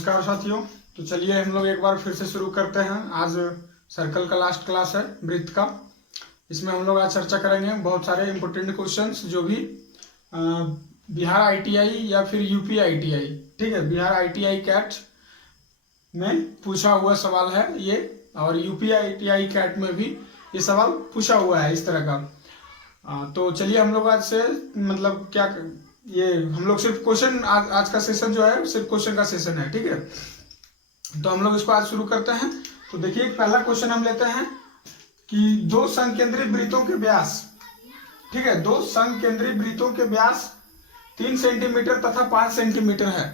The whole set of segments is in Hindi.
नमस्कार साथियों। तो चलिए हम लोग एक बार फिर से शुरू करते हैं। आज सर्कल का लास्ट क्लास है वृत्त का। इसमें हम लोग आज चर्चा करेंगे बहुत सारे इंपॉर्टेंट क्वेश्चंस जो भी बिहार आईटीआई या फिर यूपी आईटीआई, ठीक है, बिहार आईटीआई कैट में पूछा हुआ सवाल है ये, और यूपी आईटीआई कैट में भी ये सवाल पूछा हुआ है इस तरह का। तो चलिए हम लोग आज से मतलब क्या ये हम लोग सिर्फ क्वेश्चन आज का सेशन जो है सिर्फ क्वेश्चन का सेशन है, ठीक है। तो हम लोग इसको आज शुरू करते हैं। तो देखिए पहला क्वेश्चन हम लेते हैं कि दो संकेंद्री वृत्तों के व्यास, ठीक है, दो संकेंद्री वृत्तों के व्यास 3 सेंटीमीटर तथा 5 सेंटीमीटर है।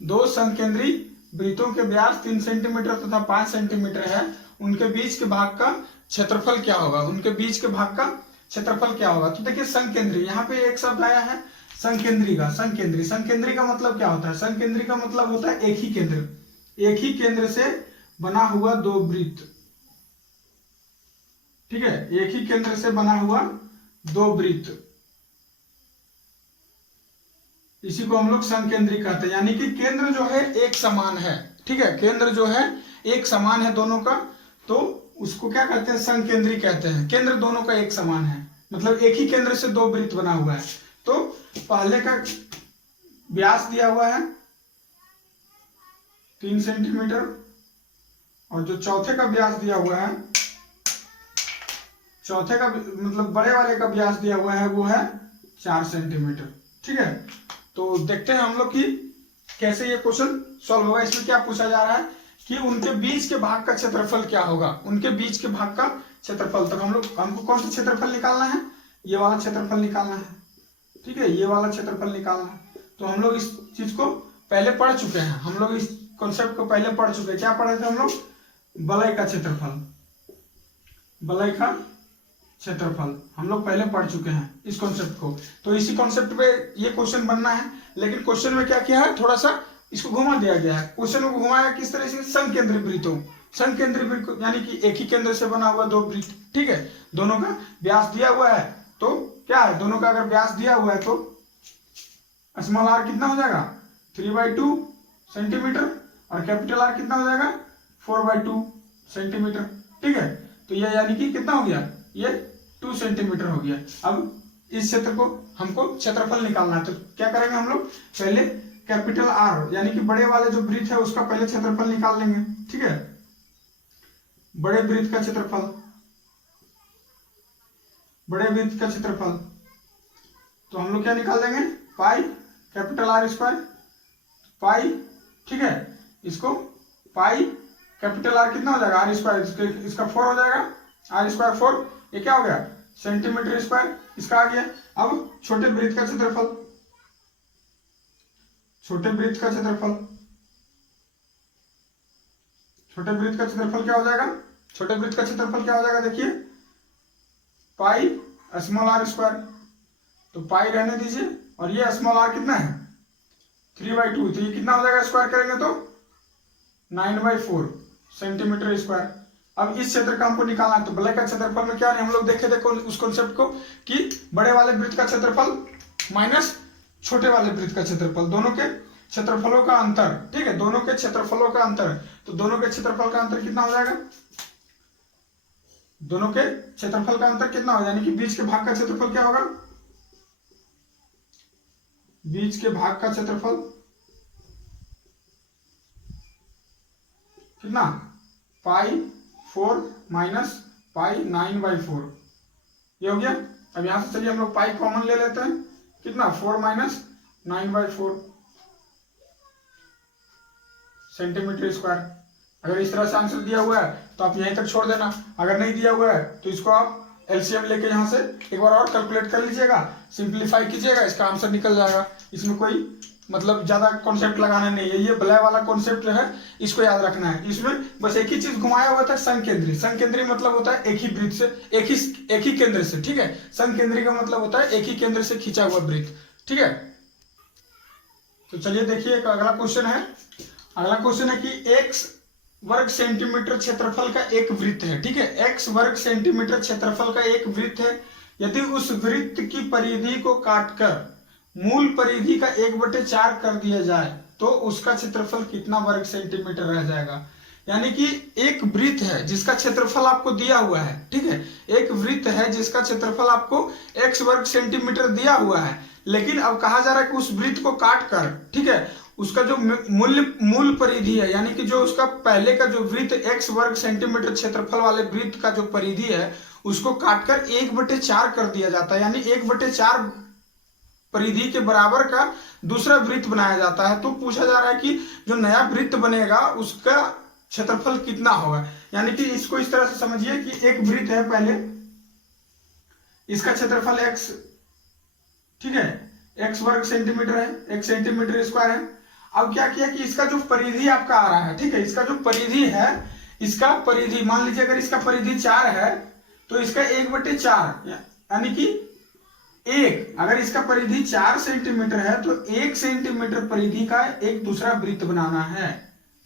दो संकेंद्री वृत्तों के व्यास 3 सेंटीमीटर तथा 5 सेंटीमीटर है। उनके बीच के भाग का क्षेत्रफल क्या होगा? उनके बीच के भाग का क्षेत्रफल क्या होगा? तो देखिए संकेंद्री, यहाँ पे एक शब्द आया है संकेंद्री का। संकेंद्री का मतलब क्या होता है? संकेंद्री का मतलब होता है एक ही केंद्र से बना हुआ दो वृत्त, ठीक है, एक ही केंद्र से बना हुआ दो वृत्त, इसी को हम लोग संकेंद्री कहते हैं। यानी कि केंद्र जो है एक समान है, ठीक है, केंद्र जो है एक समान है दोनों का, तो उसको क्या कहते हैं? संकेंद्री कहते हैं। केंद्र दोनों का एक समान है, मतलब एक ही केंद्र से दो वृत्त बना हुआ है। तो पहले का व्यास दिया हुआ है 3 सेंटीमीटर, और जो चौथे का व्यास दिया हुआ है, चौथे का मतलब बड़े वाले का व्यास दिया हुआ है वो है 4 सेंटीमीटर, ठीक है। तो देखते हैं हम लोग कि कैसे ये क्वेश्चन सॉल्व होगा। इसमें क्या पूछा जा रहा है कि उनके बीच के भाग का क्षेत्रफल क्या होगा? उनके बीच के भाग का क्षेत्रफल। तो हमको कौन सा क्षेत्रफल निकालना है? ये वाला क्षेत्रफल निकालना है, ठीक है, ये वाला क्षेत्रफल निकालना है। तो हम लोग इस चीज को पहले पढ़ चुके हैं, हम लोग इस कॉन्सेप्ट को पहले पढ़ चुके हैं। क्या पढ़े थे हम लोग? वलय का क्षेत्रफल, वलय का क्षेत्रफल हम लोग पहले पढ़ चुके हैं इस कॉन्सेप्ट को। तो इसी कॉन्सेप्ट पे ये क्वेश्चन बनना है, लेकिन क्वेश्चन में क्या किया है, थोड़ा सा इसको घुमा दिया गया है। क्वेश्चन को घुमाया किस तरह से? संकेंद्री वृत्तों, संकेंद्री वृत्त यानी कि एक ही केंद्र से बना हुआ दो वृत्त, ठीक है, दोनों का व्यास दिया हुआ है। तो क्या है, दोनों का अगर व्यास दिया हुआ है तो स्मॉल आर कितना हो जाएगा? 3/2 सेंटीमीटर, और कैपिटल आर कितना हो जाएगा? 4/2 सेंटीमीटर, ठीक है। तो ये यानी कि कितना हो गया? ये 2 सेंटीमीटर हो गया। अब इस क्षेत्र को हमको क्षेत्रफल निकालना है। तो क्या करेंगे हम लोग? पहले कैपिटल आर यानी कि बड़े वाले जो वृत्त है उसका पहले क्षेत्रफल निकाल लेंगे, ठीक है। बड़े वृत्त का क्षेत्रफल, बड़े वृत्त का क्षेत्रफल, तो हम लोग क्या निकाल देंगे? पाई कैपिटल आर स्क्वायर, पाई, ठीक है। इसको पाई कैपिटल आर कितना हो जाएगा? आर स्क्वायर, इसका 4 हो जाएगा, आर स्क्वायर 4, ये क्या हो गया? सेंटीमीटर स्क्वायर, इसका आ गया। अब छोटे वृत्त का क्षेत्रफल, छोटे वृत्त का क्षेत्रफल, छोटे वृत्त का क्षेत्रफल क्या हो जाएगा? छोटे वृत्त का क्षेत्रफल क्या हो जाएगा? देखिए पाई स्मॉल आर स्क्वायर, तो पाई रहने दीजिए, और ये स्मॉल आर कितना है? 3/2, तो ये कितना हो जाएगा? स्क्वायर करेंगे तो 9/4 सेंटीमीटर स्क्वायर। अब इस क्षेत्र का हमको निकालना है। तो वलय का क्षेत्रफल में क्या है, हम लोग देखे थे उस कॉन्सेप्ट को कि बड़े वाले वृत्त का क्षेत्रफल माइनस छोटे वाले वृत्त का क्षेत्रफल, दोनों के क्षेत्रफलों का अंतर, ठीक है, दोनों के क्षेत्रफलों का अंतर। तो दोनों के क्षेत्रफल का अंतर कितना हो जाएगा? दोनों के क्षेत्रफल का अंतर कितना हो, यानी कि बीच के भाग का क्षेत्रफल क्या होगा? बीच के भाग का क्षेत्रफल कितना? पाई 4 माइनस पाई 9/4, ये हो गया। अब यहां से चलिए हम लोग पाई कॉमन ले लेते हैं, कितना? 4 माइनस 9/4 सेंटीमीटर स्क्वायर। अगर इस तरह से आंसर दिया हुआ है तो आप यहीं तक छोड़ देना, अगर नहीं दिया हुआ है तो इसको आप एलसीएम लेके यहां से एक बार और कैलकुलेट कर लीजिएगा, सिंप्लीफाई कीजिएगा, इसका आंसर निकल जाएगा। इसमें कोई मतलब ज्यादा कॉन्सेप्ट लगाना नहीं है, ये वलय वाला कॉन्सेप्ट जो है इसको याद रखना है। इसमें बस एक ही चीज घुमाया हुआ था, संकेंद्री। संकेंद्री मतलब होता है एक ही वृत्त से, एक ही केंद्र से, ठीक है। संकेंद्री का मतलब होता है एक ही केंद्र से खींचा हुआ वृत्त, ठीक है। तो चलिए देखिए एक अगला क्वेश्चन है। अगला क्वेश्चन है कि x वर्ग सेंटीमीटर क्षेत्रफल का एक वृत्त है, ठीक है, x वर्ग सेंटीमीटर क्षेत्रफल का एक वृत्त है। यदि उस वृत्त की परिधि को काटकर मूल परिधि का 1/4 कर दिया जाए तो उसका क्षेत्रफल कितना वर्ग सेंटीमीटर रह जाएगा। यानी कि एक वृत्त है जिसका क्षेत्रफल आपको दिया हुआ है, ठीक है, एक वृत्त है जिसका क्षेत्रफल आपको x वर्ग सेंटीमीटर दिया हुआ है, लेकिन अब कहा जा रहा है कि उस वृत्त को काट कर, ठीक है, उसका जो मूल परिधि है, यानी कि जो उसका पहले का जो वृत्त x वर्ग सेंटीमीटर क्षेत्रफल वाले वृत्त का जो परिधि है उसको काटकर 1/4 कर दिया जाता है, यानी 1/4 परिधि के बराबर का दूसरा वृत्त बनाया जाता है। तो पूछा जा रहा है कि जो नया वृत्त बनेगा उसका क्षेत्रफल कितना होगा। यानी कि इसको इस तरह से समझिए कि एक वृत्त है, पहले इसका क्षेत्रफल x, ठीक है, x वर्ग सेंटीमीटर है, 1 सेंटीमीटर स्क्वायर है। अब क्या किया कि इसका जो परिधि आपका आ रहा है, ठीक है, इसका जो परिधि है, इसका परिधि मान लीजिए अगर इसका परिधि 4 है तो इसका 1/4 यानी कि 1, अगर इसका परिधि 4 सेंटीमीटर है तो 1 सेंटीमीटर परिधि का एक दूसरा वृत्त बनाना है,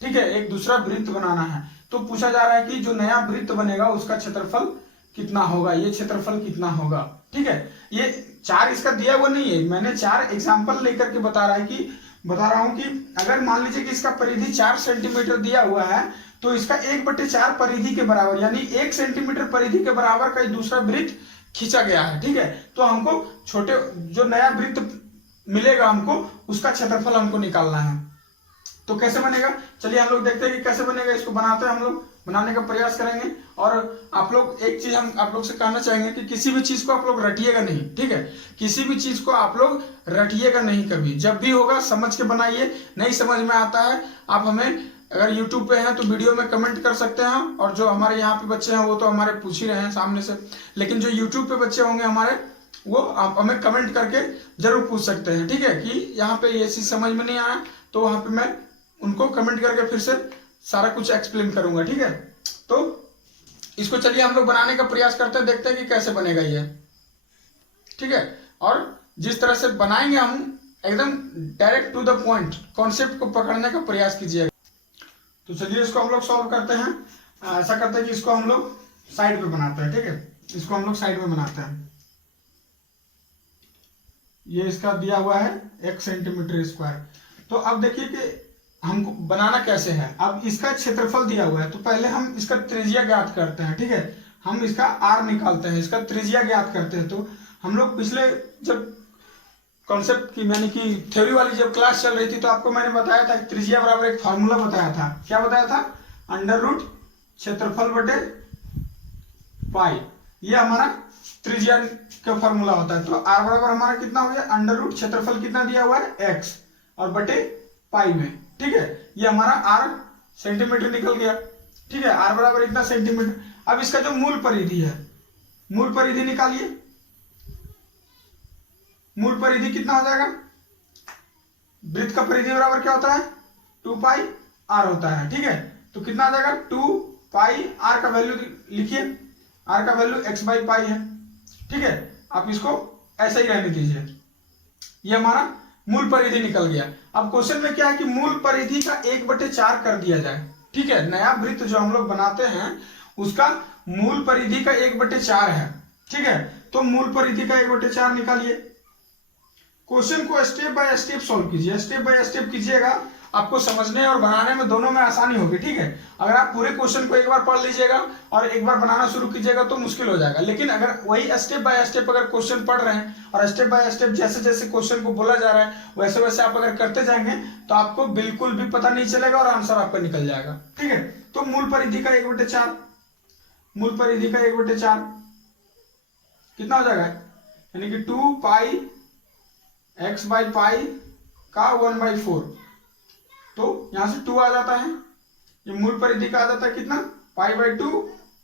ठीक है, एक दूसरा वृत्त बनाना है। तो पूछा जा रहा है कि जो नया वृत्त बनेगा उसका क्षेत्रफल कितना होगा, ये क्षेत्रफल कितना होगा, ठीक है। ये 4 इसका दिया हुआ नहीं है, मैंने 4 एग्जाम्पल लेकर के बता रहा हूं कि अगर मान लीजिए कि इसका परिधि 4 सेंटीमीटर दिया हुआ है तो इसका 1/4 परिधि के बराबर यानी 1 सेंटीमीटर परिधि के बराबर का दूसरा वृत्त खींचा गया है, ठीक है। तो हमको छोटे जो नया वृत्त मिलेगा हमको उसका क्षेत्रफल हमको निकालना है। तो कैसे बनेगा, चलिए हम लोग देखते हैं कि कैसे बनेगा। इसको बनाते हैं, हम लोग बनाने का प्रयास करेंगे। और आप लोग एक चीज हम आप लोग से कहना चाहेंगे कि किसी भी चीज को आप लोग रटिएगा नहीं, ठीक है, किसी भी चीज को आप लोग रटिएगा नहीं कभी, जब भी होगा समझ के बनाइए। नहीं समझ में आता है आप हमें अगर YouTube पे हैं तो वीडियो में कमेंट कर सकते हैं, और जो हमारे यहाँ पे बच्चे हैं वो तो हमारे पूछ ही रहे हैं सामने से, लेकिन जो YouTube पे बच्चे होंगे हमारे वो आप हमें कमेंट करके जरूर पूछ सकते हैं, ठीक है, कि यहाँ पे ये चीज समझ में नहीं आया तो वहां पे मैं उनको कमेंट करके फिर से सारा कुछ एक्सप्लेन करूंगा, ठीक है। तो इसको चलिए हम लोग बनाने का प्रयास करते हैं, देखते हैं कि कैसे बनेगा ये, ठीक है। और जिस तरह से बनाएंगे हम एकदम direct to the point, concept को पकड़ने का प्रयास कीजिएगा। तो चलिए इसको हम लोग सॉल्व करते हैं। ऐसा करते हैं कि इसको हम लोग साइड पे बनाते हैं, ठीक है, इसको हम लोग साइड में बनाते हैं। ये इसका दिया हुआ है 1 सेंटीमीटर स्क्वायर। तो अब देखिए कि हमको बनाना कैसे है। अब इसका क्षेत्रफल दिया हुआ है तो पहले हम इसका त्रिज्या ज्ञात करते हैं, ठीक है, हम इसका r निकालते हैं, इसका त्रिज्या ज्ञात करते हैं। तो हम लोग पिछले जब कॉन्सेप्ट की यानी कि थ्योरी वाली जब क्लास चल रही थी तो आपको मैंने बताया था त्रिज्या बराबर एक फॉर्मूला बताया था। क्या बताया था, अंडर रूट क्षेत्रफल बटे पाई, ये हमारा त्रिज्या का फॉर्मूला होता है। तो r बराबर हमारा कितना हो गया, अंडर रूट क्षेत्रफल कितना दिया हुआ है x और बटे पाई में, ठीक है, ये हमारा r सेंटीमीटर निकल गया, ठीक है, r बराबर इतना सेंटीमीटर। अब इसका जो मूल परिधि है, मूल परिधि निकालिए। मूल परिधि कितना हो जाएगा, वृत्त का परिधि बराबर क्या होता है 2 पाई r होता है, ठीक है। तो कितना आ जाएगा 2 पाई r का वैल्यू लिखिए, r का वैल्यू x/पाई है, ठीक है। आप इसको ऐसा ही रहने दीजिए, ये हमारा मूल परिधि निकल गया। अब क्वेश्चन में क्या है कि मूल परिधि का 1/4 कर दिया जाए, ठीक है, नया वृत्त जो हम लोग बनाते हैं उसका मूल परिधि का 1/4 है, ठीक है। तो मूल परिधि का 1/4 निकालिए। क्वेश्चन को स्टेप बाय स्टेप सॉल्व कीजिए, स्टेप बाय स्टेप कीजिएगा, आपको समझने और बनाने में दोनों में आसानी होगी, ठीक है। अगर आप पूरे क्वेश्चन को एक बार पढ़ लीजिएगा और एक बार बनाना शुरू कीजिएगा तो मुश्किल हो जाएगा, लेकिन अगर वही स्टेप बाय स्टेप अगर क्वेश्चन पढ़ रहे हैं और स्टेप बाय स्टेप जैसे जैसे क्वेश्चन को बोला जा रहा है वैसे वैसे आप अगर करते जाएंगे तो आपको बिल्कुल भी पता नहीं चलेगा और आंसर आपका निकल जाएगा, ठीक है। तो मूल परिधि का 1/4, मूल परिधि का 1/4 कितना हो जाएगा, यानी कि 2 पाई x/पाई का 1/4। तो यहां से 2 आ जाता है, ये मूल परिधि का आ जाता है कितना π/2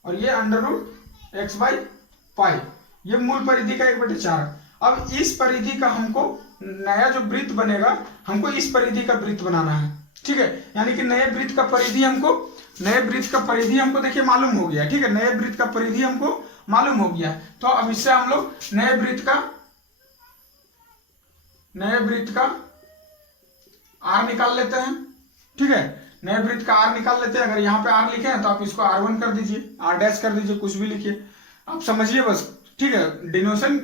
और ये अंडर रूट x/पाई, ये मूल परिधि का 1/4। अब इस परिधि का हमको नया जो वृत्त बनेगा हमको इस परिधि का वृत्त बनाना है, ठीक है। यानी कि नए वृत्त का परिधि हमको देखिए मालूम हो गया, ठीक है, नए वृत्त का परिधि हमको मालूम हो गया। तो अब इससे हम लोग नए वृत्त का r निकाल लेते हैं, ठीक है, नए वृत्त का r निकाल लेते हैं। अगर यहाँ पे r लिखे हैं तो आप इसको r1 कर दीजिए, r' कर दीजिए, कुछ भी लिखिए, आप समझिए बस, ठीक है, डिनोशन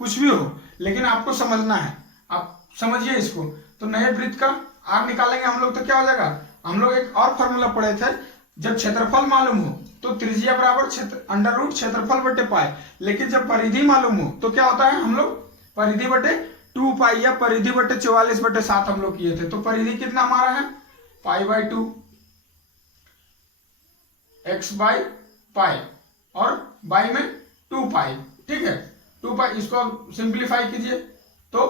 कुछ भी हो लेकिन आपको समझना है, आप समझिए इसको। तो नए वृत्त का आर निकालेंगे हम लोग तो क्या हो जाएगा, हम लोग एक और फॉर्मूला पढ़े थे, जब क्षेत्रफल मालूम हो तो त्रिज्या बराबर अंडर रूट क्षेत्रफल बटे पाई, लेकिन जब परिधि मालूम हो तो क्या होता है, हम लोग परिधि बटे 2 पाई या परिधि बटे 44/7 हम लोग किए थे। तो परिधि कितना हमारा है, π/2 x/पाई और बाई में 2 पाई, ठीक है 2 पाई। इसको सिंप्लीफाई कीजिए तो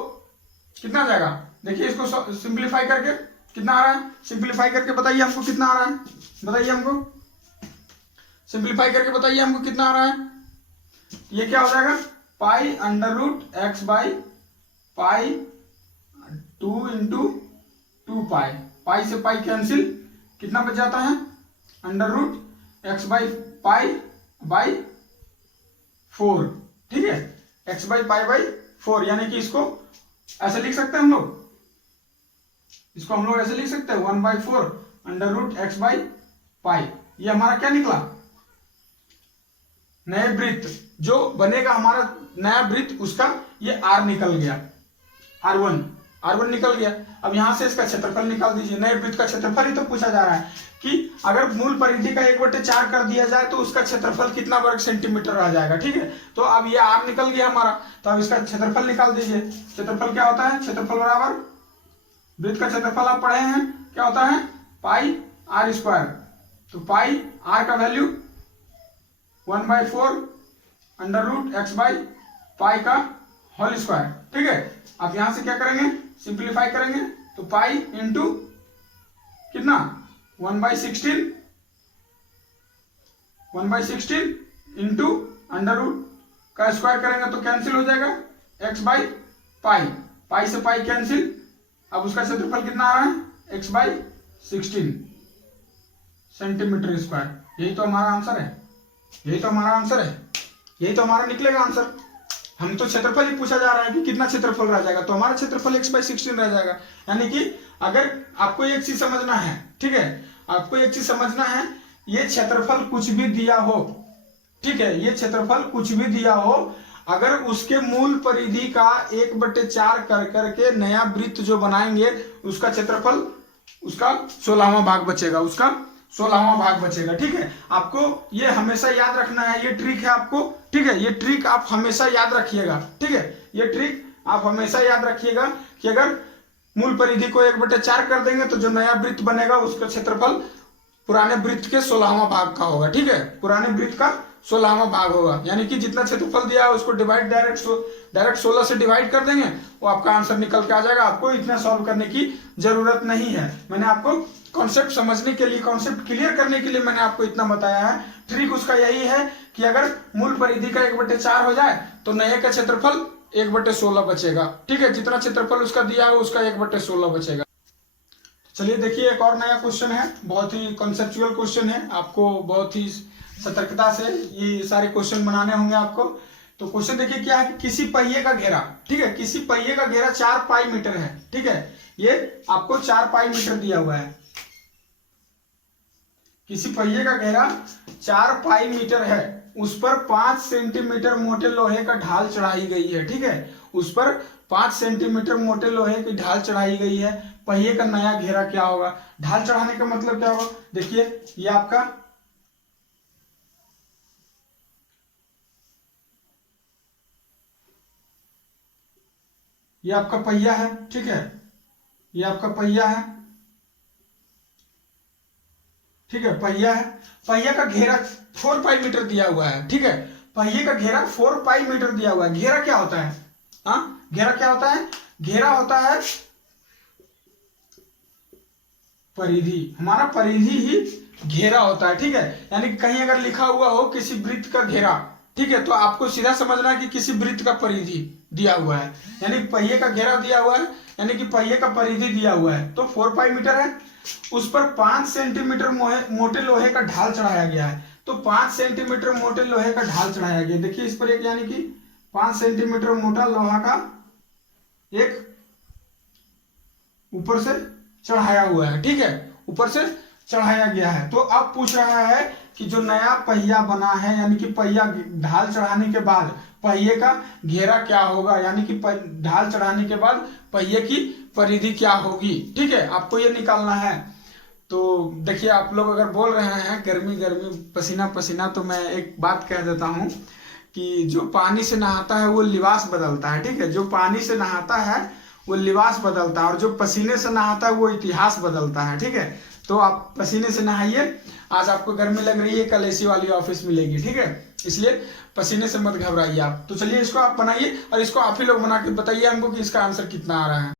कितना जाएगा, देखिए इसको सिंप्लीफाई करके कितना आ रहा है, सिंप्लीफाई करके बताइए हमको कितना आ रहा है, बताइए हमको सिंप्लीफाई करके बताइए हमको कितना आ रहा है। ये क्या हो जाएगा, pi under root x by pi 2 into 2 pi, pi से पाई कैंसिल, कितना बच जाता है, under root x by pi by 4, ठीक है एक्स बाई पाई बाई 4, यानी कि इसको ऐसे लिख सकते हैं हम लोग, इसको हम लोग ऐसे लिख सकते हैं 1/4 under root x by pi. ये हमारा क्या निकला, नए वृत्त जो बनेगा हमारा नया वृत्त, उसका ये आर निकल गया, R1 निकल गया। अब यहां से इसका क्षेत्रफल निकाल दीजिए, नए वृत्त का क्षेत्रफल ही तो पूछा जा रहा है कि अगर मूल परिधि का 1/4 कर दिया जाए तो उसका क्षेत्रफल कितना वर्ग सेंटीमीटर आ जाएगा, ठीक है। तो अब ये आर निकल गया हमारा, तो अब इसका क्षेत्रफल निकाल दीजिए। क्षेत्रफल क्या होता है, क्षेत्रफल बराबर वृत्त का क्षेत्रफल आप पढ़े हैं क्या होता है, पाई आर स्क्वायर। तो पाई आर का value 1/4 under root x by pi का होल स्क्वायर, ठीक है। अब यहां से क्या करेंगे, सिंप्लीफाई करेंगे तो पाई इंटू कितना 1/16 इंटू अंडर रूट का स्क्वायर करेंगे तो कैंसिल हो जाएगा एक्स बाई पाई, पाई से पाई कैंसिल। अब उसका क्षेत्रफल कितना आ रहा है, x/16 सेंटीमीटर स्क्वायर। यही तो हमारा आंसर है, यही तो हमारा आंसर है, यही तो हमारा निकलेगा आंसर। हम तो क्षेत्रफल ही पूछा जा रहा है कि कितना क्षेत्रफल रह जाएगा, तो हमारा क्षेत्रफल x/16 रह जाएगा। यानी कि अगर आपको एक चीज समझना है, ठीक है, आपको एक चीज समझना है, ये क्षेत्रफल कुछ भी दिया हो, ठीक है, ये क्षेत्रफल कुछ भी दिया हो, अगर उसके मूल परिधि का 1/4 कर करके नया वृत्त जो बनाएंगे उसका क्षेत्रफल, उसका 16वां भाग बचेगा, उसका 16वां भाग बचेगा, ठीक है। आपको ये हमेशा याद रखना है, ये ट्रिक है आपको, ठीक है, ये ट्रिक आप हमेशा याद रखिएगा, ठीक है, ये ट्रिक आप हमेशा याद रखिएगा कि अगर मूल परिधि को 1/4 कर देंगे तो जो नया वृत्त बनेगा उसका क्षेत्रफल पुराने वृत्त के 16वां भाग का होगा, ठीक है, पुराने वृत्त का 16वां भाग होगा। यानी कि जितना क्षेत्रफल दिया है उसको डिवाइड डायरेक्ट 16 से डिवाइड कर देंगे, वो आपका आंसर निकल के आ जाएगा। आपको इतना सॉल्व करने की जरूरत नहीं है, मैंने आपको कॉन्सेप्ट समझने के लिए, कॉन्सेप्ट क्लियर करने के लिए मैंने आपको इतना बताया है। ट्रिक उसका यही है कि अगर मूल परिधि का 1/4 हो जाए तो नए का क्षेत्रफल 1/16 बचेगा, ठीक है, जितना क्षेत्रफल उसका दिया है उसका 1/16 बचेगा। चलिए देखिए एक और नया क्वेश्चन है, बहुत ही कॉन्सेप्चुअल क्वेश्चन है, आपको बहुत ही सतर्कता से ये सारे क्वेश्चन बनाने होंगे आपको। तो क्वेश्चन देखिए क्या है कि किसी पहिए का घेरा, ठीक है, किसी पहिए का घेरा 4 पाई मीटर है, ठीक है, ये आपको 4 पाई मीटर दिया हुआ है। किसी पहिए का घेरा 4 पाई मीटर है, उस पर 5 सेंटीमीटर मोटे लोहे का ढाल चढ़ाई गई है, ठीक है, उस पर 5 सेंटीमीटर मोटे लोहे की ढाल चढ़ाई गई है। पहिए का नया घेरा क्या होगा, ढाल चढ़ाने का मतलब क्या होगा, देखिए ये आपका ये आपका पहिया है, ठीक है, ये आपका पहिया है, ठीक है, पहिया है, पहिया का घेरा 4 पाई मीटर दिया हुआ है, ठीक है, पहिए का घेरा 4 पाई मीटर दिया हुआ है। घेरा क्या होता है, हाँ, घेरा क्या होता है, घेरा होता है परिधि, हमारा परिधि ही घेरा होता है, ठीक है। यानी कहीं अगर लिखा हुआ हो किसी वृत्त का घेरा, ठीक है, तो आपको सीधा समझना है कि किसी वृत्त का परिधि दिया हुआ है, यानी पहिए का घेरा दिया हुआ है, यानी कि पहिए का परिधि दिया हुआ है, तो 4 पाई मीटर है, उस पर 5 सेंटीमीटर मोटे लोहे का ढाल चढ़ाया गया है। तो 5 सेंटीमीटर मोटे लोहे का ढाल चढ़ाया गया, देखिए इस पर एक, यानी कि 5 सेंटीमीटर मोटा लोहा का एक ऊपर से चढ़ाया हुआ है, ठीक है, ऊपर से चढ़ाया गया है। तो अब पूछ रहा है कि जो नया पहिया बना है, यानी कि पहिया ढाल चढ़ाने के बाद पहिए का घेरा क्या होगा, यानी कि ढाल चढ़ाने के बाद पहिए की परिधि क्या होगी। ठीक है, आपको ये निकालना है। तो देखिए, आप लोग अगर बोल रहे हैं गर्मी गर्मी पसीना पसीना, तो मैं एक बात कह देता हूँ कि जो पानी से नहाता है वो लिबास बदलता है। ठीक है, जो पानी से नहाता है वो लिबास बदलता है, और जो पसीने से नहाता है वो इतिहास बदलता है। ठीक है, तो आप पसीने से नहाइए। आज आपको गर्मी लग रही है, कल एसी वाली ऑफिस मिलेगी। ठीक है, इसलिए पसीने से मत घबराइए आप। तो चलिए इसको आप बनाइए, और इसको आप ही लोग बना के बताइए हमको कि इसका आंसर कितना आ रहा है।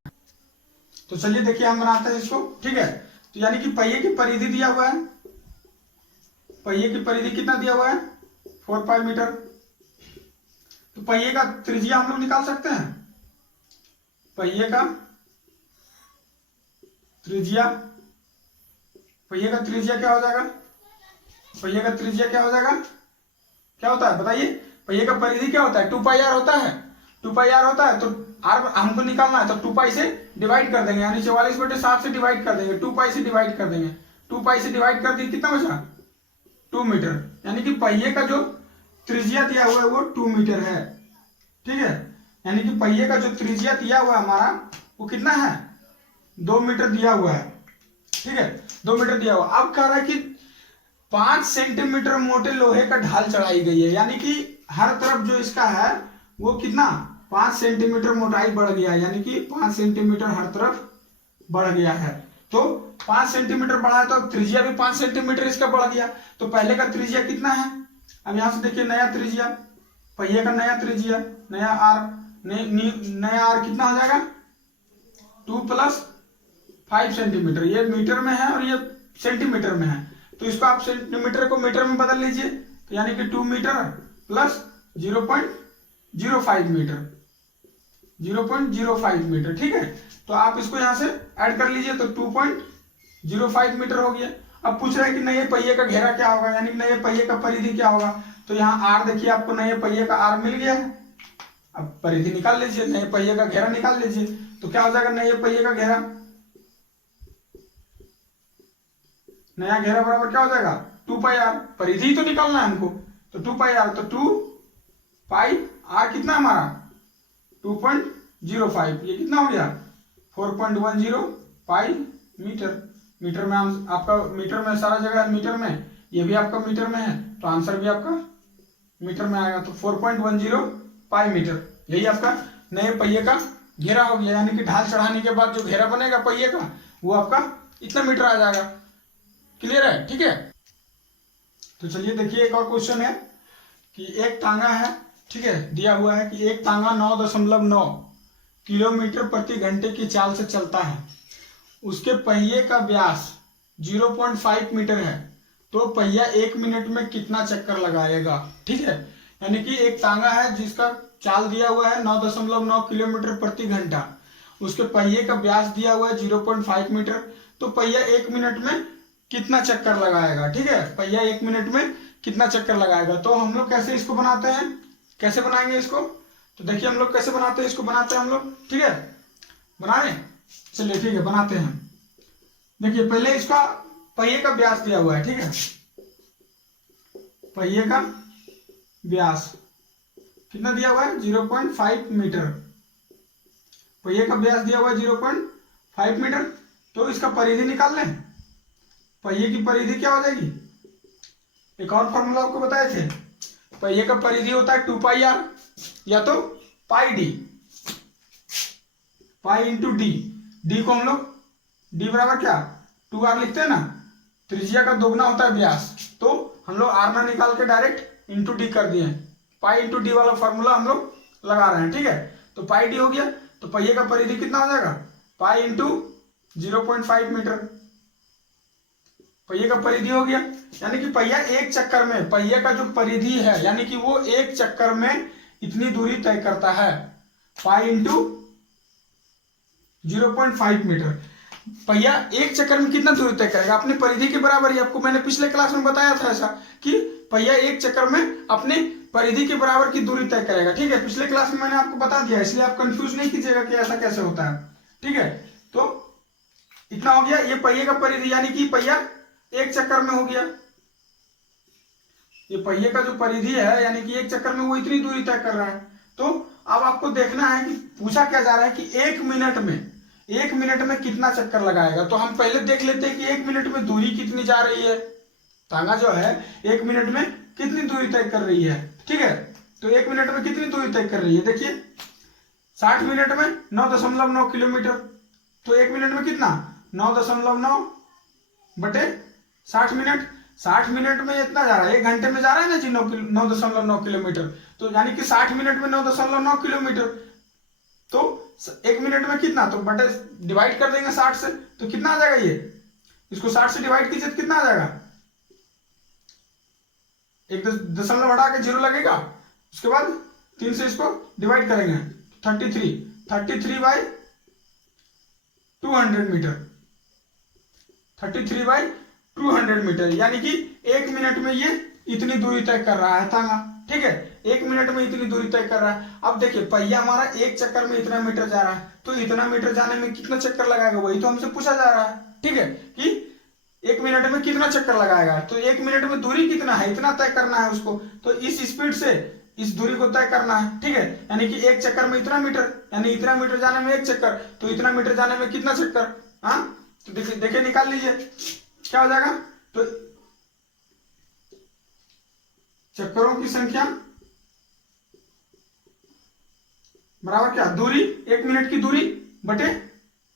तो चलिए देखिए, हम बनाते हैं इसको। ठीक है, तो यानी कि पहिए की परिधि दिया हुआ है। पहिए की परिधि कितना दिया हुआ है? 4 मीटर। तो पहिए का त्रिज्या हम लोग निकाल सकते हैं। पहिए का त्रिज्या, पहिए का त्रिज्या क्या हो जाएगा? पहिए का त्रिज्या क्या हो जाएगा? क्या होता है बताइए? पहिए का परिधि क्या होता है? 2πr होता है। 2πr होता है, तो r हमको निकालना है, तो 2π से डिवाइड कर देंगे, यानी 44/7 से डिवाइड कर देंगे, 2π से डिवाइड कर देंगे। 2π से डिवाइड कर दिए, कितना बचा? 2 मीटर। यानी कि पहिए का जो त्रिज्या दिया हुआ है वो 2 मीटर है। ठीक है, यानी कि पहिए का जो त्रिज्या दिया हुआ है हमारा, वो कितना है? 2 मीटर दिया हुआ है। ठीक है, 2 मीटर दिया हुआ। अब कह रहा है कि 5 सेंटीमीटर मोटे लोहे का ढाल चढ़ाई गई है, यानी कि हर तरफ जो इसका है वो कितना? 5 सेंटीमीटर मोटाई बढ़ गया, यानी कि 5 सेंटीमीटर हर तरफ बढ़ गया है। तो 5 सेंटीमीटर बढ़ा है, तो त्रिज्या भी 5 सेंटीमीटर इसका बढ़ गया। तो पहले का त्रिज्या कितना है? अब यहां से देखिए, नया त्रिज्या, पहिए का नया त्रिज्या, नया आर, नया आर कितना हो जाएगा? 2 + 5 सेंटीमीटर। ये मीटर में है और ये सेंटीमीटर में है, तो इसको आप सेंटीमीटर को मीटर में बदल लीजिए। तो यानी कि 2 मीटर प्लस 0.05 मीटर, 0.05 मीटर। ठीक है, तो आप इसको यहां से ऐड कर लीजिए, तो 2.05 मीटर हो गया। अब पूछ रहा है कि नए पहिए का घेरा क्या होगा, यानी नए पहिए का परिधि क्या होगा। तो यहाँ आर देखिए, आपको नए पहिए का आर मिल गया है। अब परिधि निकाल लीजिए, नए पहिए का घेरा निकाल लीजिए। तो क्या हो जाएगा नए पहिए का घेरा? नया घेरा बराबर क्या हो जाएगा? 2πr। परिधि तो निकालना है हमको, तो 2πr, तो 2πr कितना हमारा? 2.05। ये कितना हो गया? 4.10 पाई मीटर। मीटर में आपका, मीटर में सारा जगह है, मीटर में, ये भी आपका मीटर में है, तो आंसर भी आपका मीटर में आएगा। तो 4.10 पाई मीटर, यही आपका नए पहिए का घेरा हो गया। यानी कि ढाल चढ़ाने के बाद जो घेरा बनेगा पहिए का, वो आपका इतना मीटर आ जाएगा। क्लियर है? ठीक है, तो चलिए देखिए, एक और क्वेश्चन है कि एक टांगा है। ठीक है, दिया हुआ है कि एक टांगा 9.9 किलोमीटर प्रति घंटे की चाल से चलता है। उसके पहिए का व्यास 0.5 मीटर है, तो पहिया 1 मिनट में कितना चक्कर लगाएगा। ठीक है, यानी कि एक टांगा है जिसका चाल दिया हुआ है 9.9 किलोमीटर प्रति घंटा, उसके पहिए का व्यास दिया हुआ है 0.5 मीटर, तो पहिया 1 मिनट में कितना चक्कर लगाएगा। ठीक है, पहिया 1 मिनट में कितना चक्कर लगाएगा। तो हम लोग कैसे इसको बनाते हैं, कैसे बनाएंगे इसको? तो देखिए हम लोग कैसे बनाते हैं, इसको बनाते हैं हम लोग। ठीक है, बनाए, चलिए ठीक है, बनाते हैं। देखिए पहले इसका पहिए का व्यास दिया हुआ है। ठीक है, पहिए का व्यास कितना दिया हुआ है? 0.5 मीटर। पहिए का व्यास दिया हुआ है 0.5 मीटर। तो इसका परिधि निकाल लें। पहिए की परिधि क्या हो जाएगी? एक और फॉर्मूला आपको बताए थे, पहिए का परिधि होता है 2πr या तो πd, pi into D. D को हम लोग डी बराबर क्या? 2r लिखते हैं ना, त्रिज्या का दोगुना होता है व्यास, तो हम लोग आर ना निकाल के डायरेक्ट इंटू डी कर दिए। पाई इंटू डी वाला फॉर्मूला हम लोग लगा रहे हैं। ठीक है, तो पाई डी हो गया, तो पहिए का परिधि कितना हो जाएगा? Pi into 0.5 metre. पहिए का परिधि हो गया, यानी कि पहिया एक चक्कर में, पहिए का जो परिधि है यानी कि वो एक चक्कर में इतनी दूरी तय करता है, पाई इंटू 0.5 मीटर। पहिया एक चक्कर में कितना दूरी तय करेगा? अपनी परिधि के बराबर ही। आपको मैंने पिछले क्लास में बताया था ऐसा कि पहिया एक चक्कर में अपने परिधि के बराबर की दूरी तय करेगा। ठीक है, पिछले क्लास में मैंने आपको बता दिया, इसलिए आप कंफ्यूज नहीं कीजिएगा कि ऐसा कैसे होता है। ठीक है, तो इतना हो गया ये पहिए का परिधि, यानी कि पहिया एक चक्कर में हो गया। ये पहिए का जो परिधि है यानी कि एक चक्कर में वो इतनी दूरी तय कर रहा है। तो अब आपको देखना है कि पूछा क्या जा रहा है कि 1 मिनट में, 1 मिनट में कितना चक्कर लगाएगा। तो हम पहले देख लेते हैं कि 1 मिनट में दूरी कितनी जा रही है। तांगा जो है 1 मिनट में कितनी दूरी तय कर रही है, ठीक है। तो 1 मिनट में कितनी दूरी तय कर रही है, देखिए 60 मिनट में 9.9 किलोमीटर। तो 1 मिनट में कितना 9.9 बटे 60 मिनट। 60 मिनट में इतना जा रहा है, 1 घंटे में जा रहा है ना जी 9.9 किलोमीटर। तो यानी कि 60 मिनट में 9.9 किलोमीटर। तो 1 मिनट में कितना, तो बटे डिवाइड कर देंगे 60 से, तो कितना आ जाएगा ये, इसको 60 से डिवाइड कीजिए तो कितना आ जाएगा, एक दशमलव हटा के 0 लगेगा। उसके बाद 3 से इसको डिवाइड करेंगे 33 बाई 200 मीटर, 33 बाई 200 मीटर, यानी कि 1 मिनट में ये इतनी दूरी तय कर रहा है तांगा, ठीक है। 1 मिनट में इतनी दूरी तय कर रहा है। अब देखिए पहिया हमारा एक चक्कर में इतना मीटर जा रहा है, तो इतना मीटर जाने में कितना चक्कर लगाएगा, वही तो हमसे पूछा जा रहा है, ठीक है, कि 1 मिनट में कितना चक्कर लगाएगा। तो 1 मिनट में दूरी कितना है, इतना तय करना है उसको। तो इस स्पीड से इस दूरी को तय करना है, ठीक है। यानी कि एक चक्कर में इतना मीटर, यानी इतना मीटर जाने में एक चक्कर, तो इतना मीटर जाने में कितना चक्कर। हाँ, तो देखिए निकाल लीजिए क्या हो जाएगा। तो चक्करों की संख्या बराबर क्या, दूरी, 1 मिनट की दूरी बटे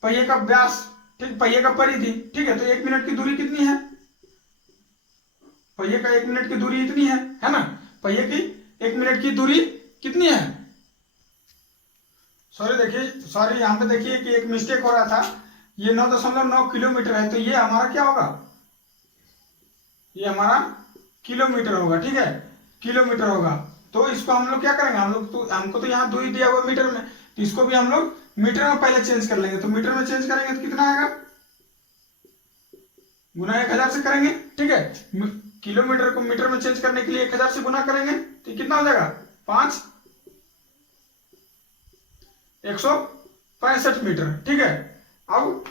पहिए का व्यास, ठीक, पहिए का परिधि, ठीक है। तो 1 मिनट की दूरी कितनी है, पहिए का 1 मिनट की दूरी इतनी है ना। पहिए की 1 मिनट की दूरी कितनी है, सॉरी यहां पे देखिए कि एक मिस्टेक हो रहा था। ये 9.9 किलोमीटर है, तो ये हमारा क्या होगा, ये हमारा किलोमीटर होगा, ठीक है, किलोमीटर होगा। तो इसको हम लोग क्या करेंगे, हम लोग तो हमको तो यहाँ दूरी दिया हुआ मीटर में, तो इसको भी हम लोग मीटर में पहले चेंज कर लेंगे। तो मीटर में चेंज करेंगे तो कितना आएगा, गुना 1000 से करेंगे, ठीक है। किलोमीटर को मीटर में चेंज करने के लिए 1000 से गुना करेंगे तो कितना हो जाएगा, 165 मीटर, ठीक है। अब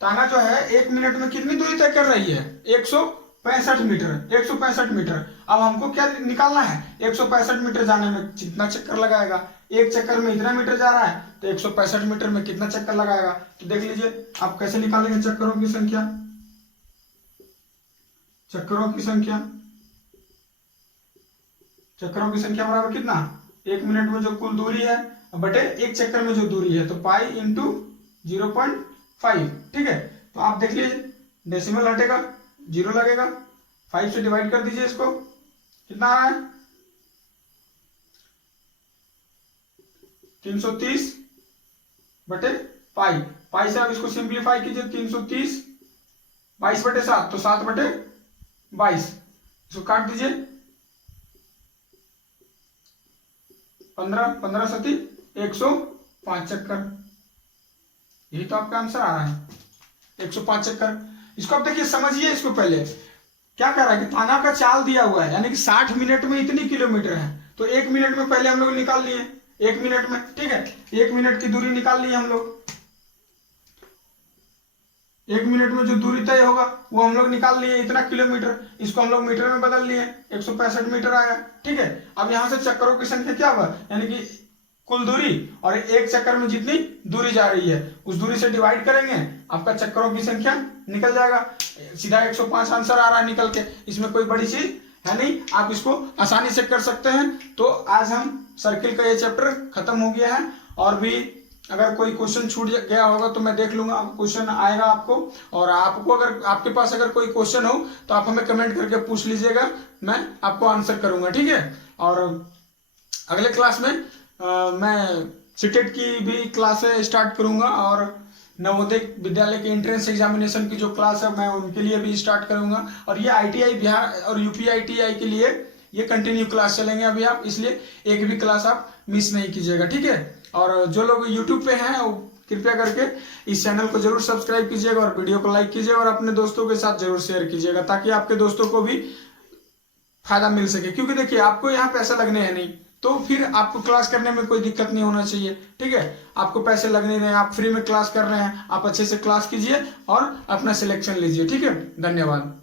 तांगा जो है 1 मिनट में कितनी दूरी तय कर रही है, 165 मीटर, 165 मीटर। अब हमको क्या निकालना है, 165 मीटर जाने में कितना चक्कर लगाएगा। एक चक्कर में इतना मीटर जा रहा है, तो 165 मीटर में कितना चक्कर लगाएगा। तो देख लीजिए आप कैसे निकालेंगे चक्करों की संख्या। चक्करों की संख्या बराबर कितना, 1 मिनट में जो कुल दूरी है बटे एक चक्कर में जो दूरी है, तो पाई इंटू 0.5, ठीक है। तो आप देख लीजिए डेसिमल हटेगा, 0 लगेगा, 5 से डिवाइड कर दीजिए इसको, कितना आ रहा है 330 बटे पाई। पाई से आप इसको सिंप्लीफाई कीजिए, 330 22 बटे 7, तो 7 बटे 22, इसको काट दीजिए, 15 सती 105 चक्कर, यही तो आपका आंसर आ रहा है 105 चक्कर। इसको आप देखिए समझिए, इसको पहले क्या कर रहा है कि तांगा का चाल दिया हुआ है, यानी कि 60 मिनट में इतनी किलोमीटर है, तो 1 मिनट में पहले हम लोग निकाल लिए, 1 मिनट में, ठीक है, 1 मिनट की दूरी निकाल ली हम लोग। 1 मिनट में जो दूरी तय होगा वो हम लोग निकाल लिए, इतना किलोमीटर, इसको हम लोग मीटर में बदल लिए, 165 मीटर आया, ठीक है। अब यहां से चक्करों की संख्या क्या होगा, यानी कि कुल दूरी और एक चक्कर में जितनी दूरी जा रही है उस दूरी से डिवाइड करेंगे, आपका चक्करों की संख्या निकल जाएगा। सीधा 105 आंसर आ रहा है निकल के, इसमें कोई बड़ी चीज है नहीं, आप इसको आसानी से कर सकते हैं। तो आज हम सर्किल का ये चैप्टर खत्म हो गया है, और भी अगर कोई क्वेश्चन छूट गया होगा तो मैं देख लूंगा, क्वेश्चन आएगा आपको, और आपको अगर आपके पास अगर कोई क्वेश्चन हो तो आप हमें कमेंट करके पूछ लीजिएगा, मैं आपको आंसर करूंगा, ठीक है। और अगले क्लास में मैं सीटेट की भी क्लासें स्टार्ट करूंगा, और नवोदय विद्यालय के एंट्रेंस एग्जामिनेशन की जो क्लास है मैं उनके लिए भी स्टार्ट करूंगा, और ये ITI बिहार और UPI-TI के लिए ये कंटिन्यू क्लास चलेंगे अभी आप, इसलिए एक भी क्लास आप मिस नहीं कीजिएगा, ठीक है। और जो लोग YouTube पे हैं वो कृपया करके इस चैनल को जरूर सब्सक्राइब कीजिएगा, और वीडियो को लाइक कीजिएगा, और अपने दोस्तों के साथ जरूर शेयर कीजिएगा, ताकि आपके दोस्तों को भी फायदा मिल सके। क्योंकि देखिए आपको यहाँ पैसे लगने हैं नहीं, तो फिर आपको क्लास करने में कोई दिक्कत नहीं होना चाहिए, ठीक है। आपको पैसे लगने नहीं, आप फ्री में क्लास कर रहे हैं, आप अच्छे से क्लास कीजिए और अपना सिलेक्शन लीजिए, ठीक है। धन्यवाद।